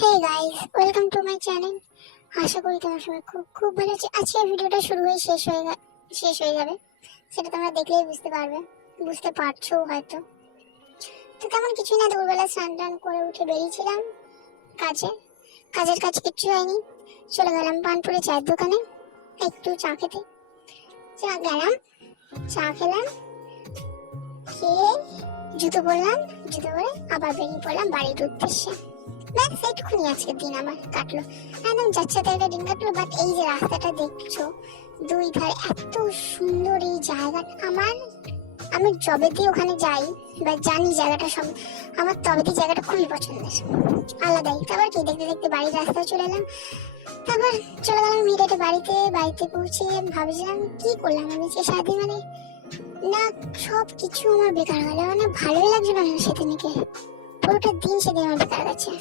Hey guys, welcome to my channel. আশা করি তোমার সবাই খুব খুব ভালো আছে। আজকে ভিডিওটা শুরু হয়ে শেষ হয়ে যাবে, সেটা তোমরা দেখলেই বুঝতে পারছো হয়তো। তো তেমন কিছুই না, দুপুরবেলা স্নান টান করে উঠে বেরিয়েছিলাম কাজের কাজ কিচ্ছু হয়নি। চলে গেলাম পানপুরে চায়ের দোকানে একটু চা খেতে। চা খেলাম, খেয়ে জুতো পরে আবার বেরিয়ে পড়লাম বাড়ির উদ্দেশ্যে। ব্যাস এইটুকুনি আজকের দিন আমার কাটলো, একদম যাচ্ছে তাই একটা দিন কাটলো। বাট এই যে রাস্তাটা দেখছো দুই ধারে এত সুন্দর এই জায়গাটা, আমি যবে দিয়ে ওখানে যাই বা জানি জায়গাটা সব আমার, তবে দিয়ে জায়গাটা খুবই পছন্দের, আলাদাই। তারপর কি দেখতে দেখতে বাড়ির রাস্তায় চলে এলাম। তারপর চলে গেলাম হেঁটে বাড়িতে পৌঁছে ভাবছিলাম কি করলাম আমি যে সারাদিন, না সব কিছু আমার বেকার গেল, ভালোই লাগছে না সেদিনকে, পুরোটা দিন সেদিন আমার বেকার গেছে।